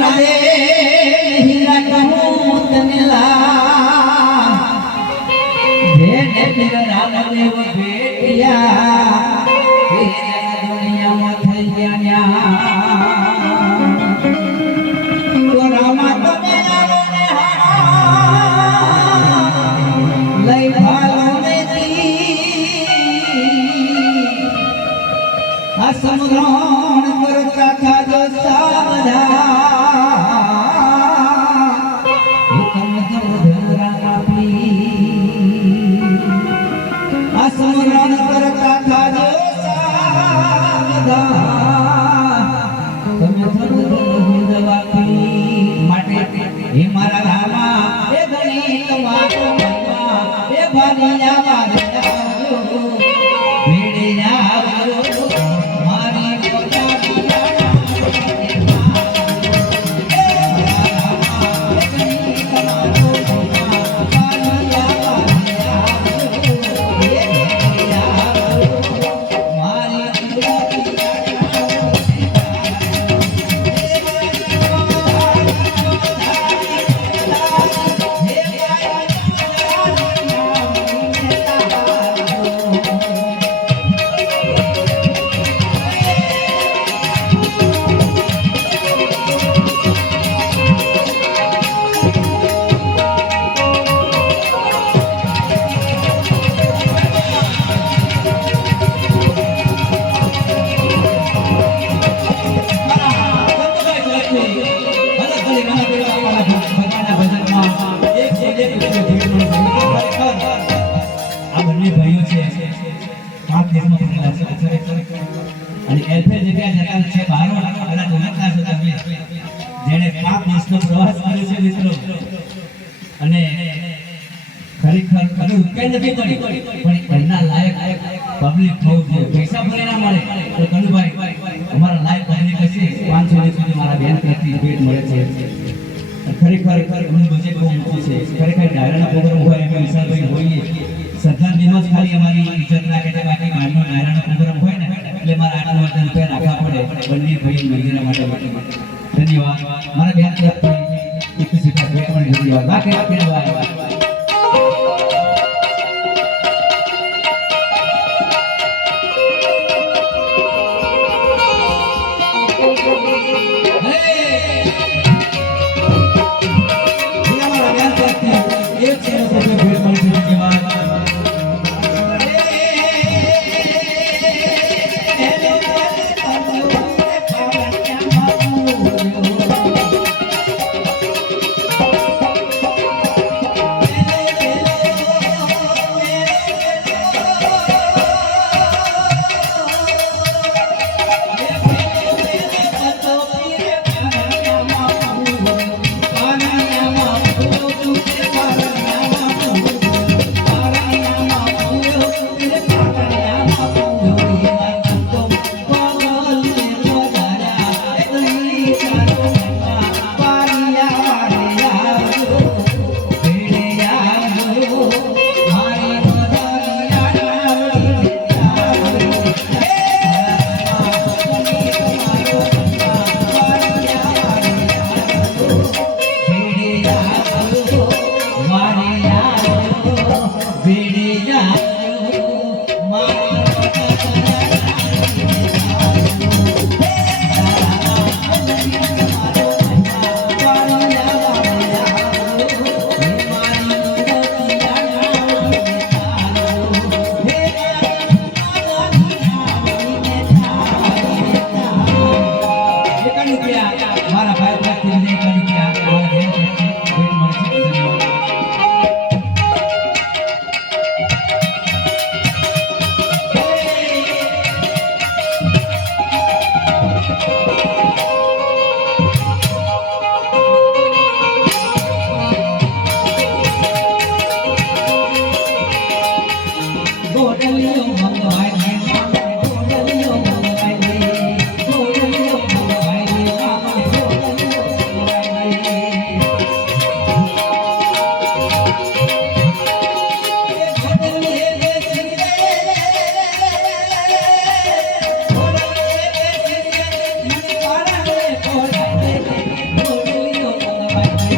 દે હીરા કહું તને લા જેને પીર રામદેવ ભેટ્યા એ દુનિયામાં થઈ ગયા તો રામા તમે આવો ને લઈ ભાલો આ સમરણ કરતા થાજો સાવધાન હુકમ ધરા આપી આ સમરણ કરતા થાજો સાવધાન તમે ધરા આપી માટે હે મારા રામા એ ગણી તમારો મહિમા એ ભાલિયા મારા અને એલ્ફે જગ્યા જતા છે બહાર વાળા જોતા છો તમે જેણે પાપ દેશનો પ્રવાસ કર્યો છે મિત્રો અને ખરેખર કદી ઉકેલ નથી પડી પણ એના લાયક પબ્લિક થવું જોઈએ પૈસા ભલે ના મળે તો કનુભાઈ અમારા લાયક પબ્લિક હશે 500 સુધી મારા બેન કરતી ભેટ મળે છે ખરેખર એનું બજેટ બહુ ઊંચું છે ખરેખર ડાયરાના પ્રોગ્રામ હોય એમ વિશાલભાઈ હોઈએ સદ્ધાન નિમજ ખાલી અમારી ઇજ્જત રાખે છે બાકી માનનો ડાયરાનો પ્રોગ્રામ હોય ને એટલે મારા આટલા માટે રૂપિયા રાખવા પડે બંને ભાઈ મંદિરના માટે ધન્યવાદ મારા બેન તરફથી એક સિક્કા ભેટ પણ ધન્યવાદ બાકી આપીને ભાઈ હે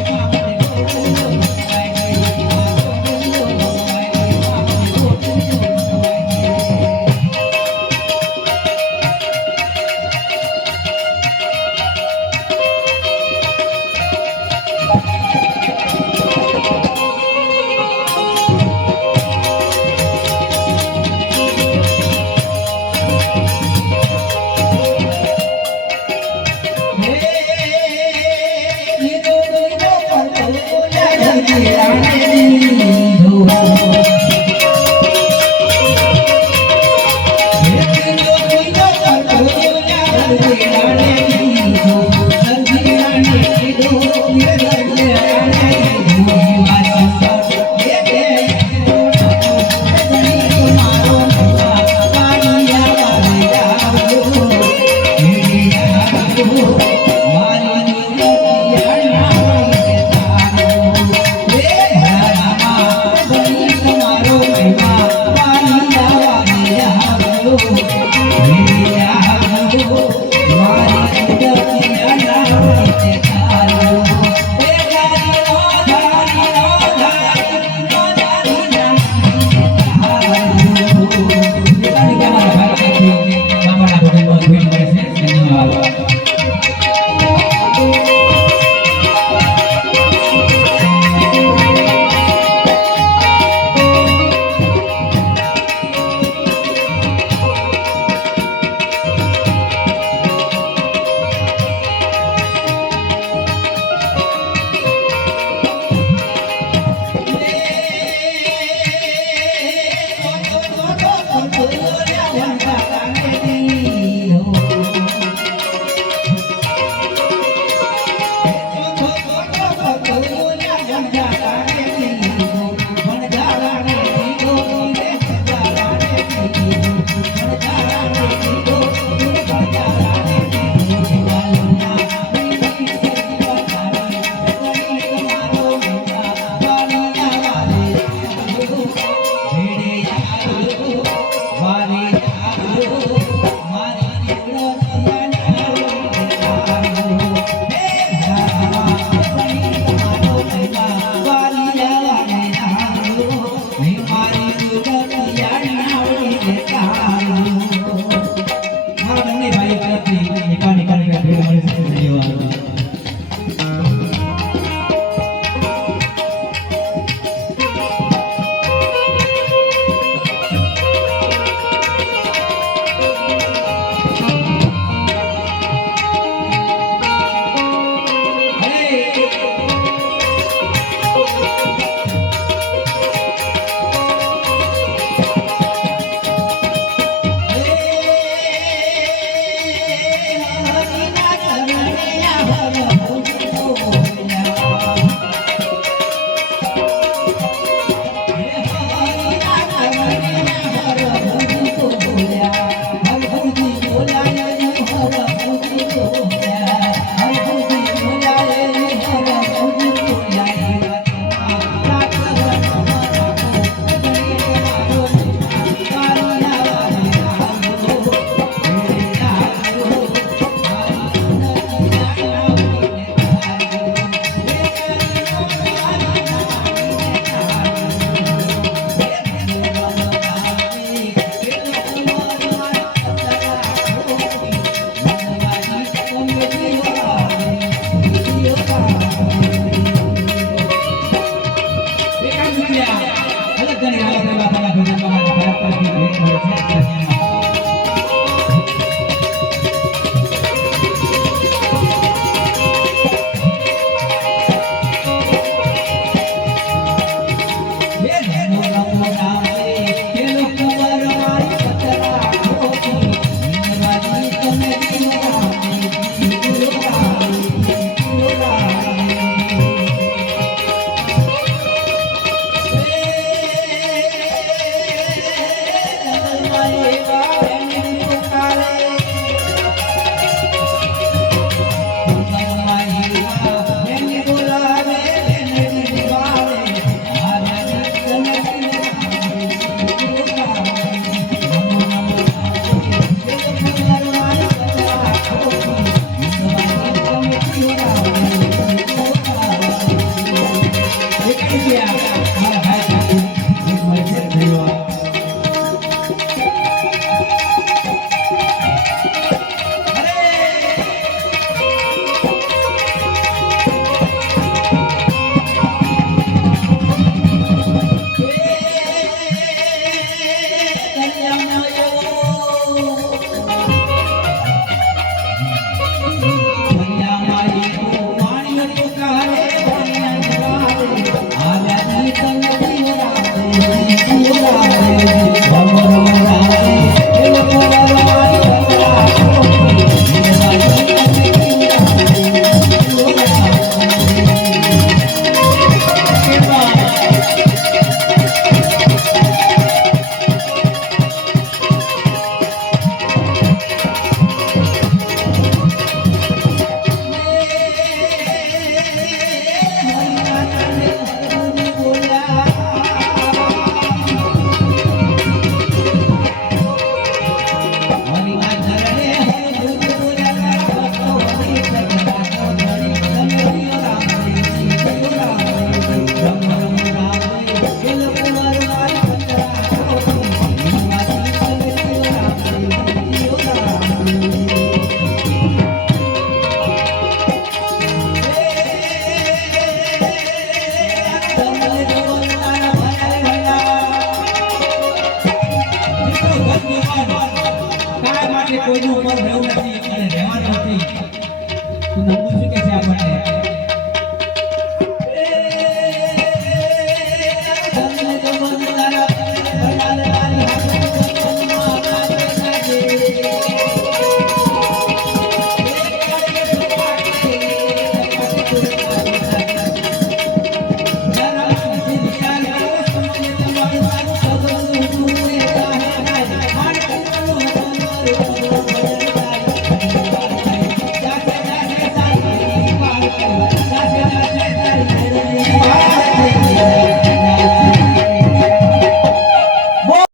આપણને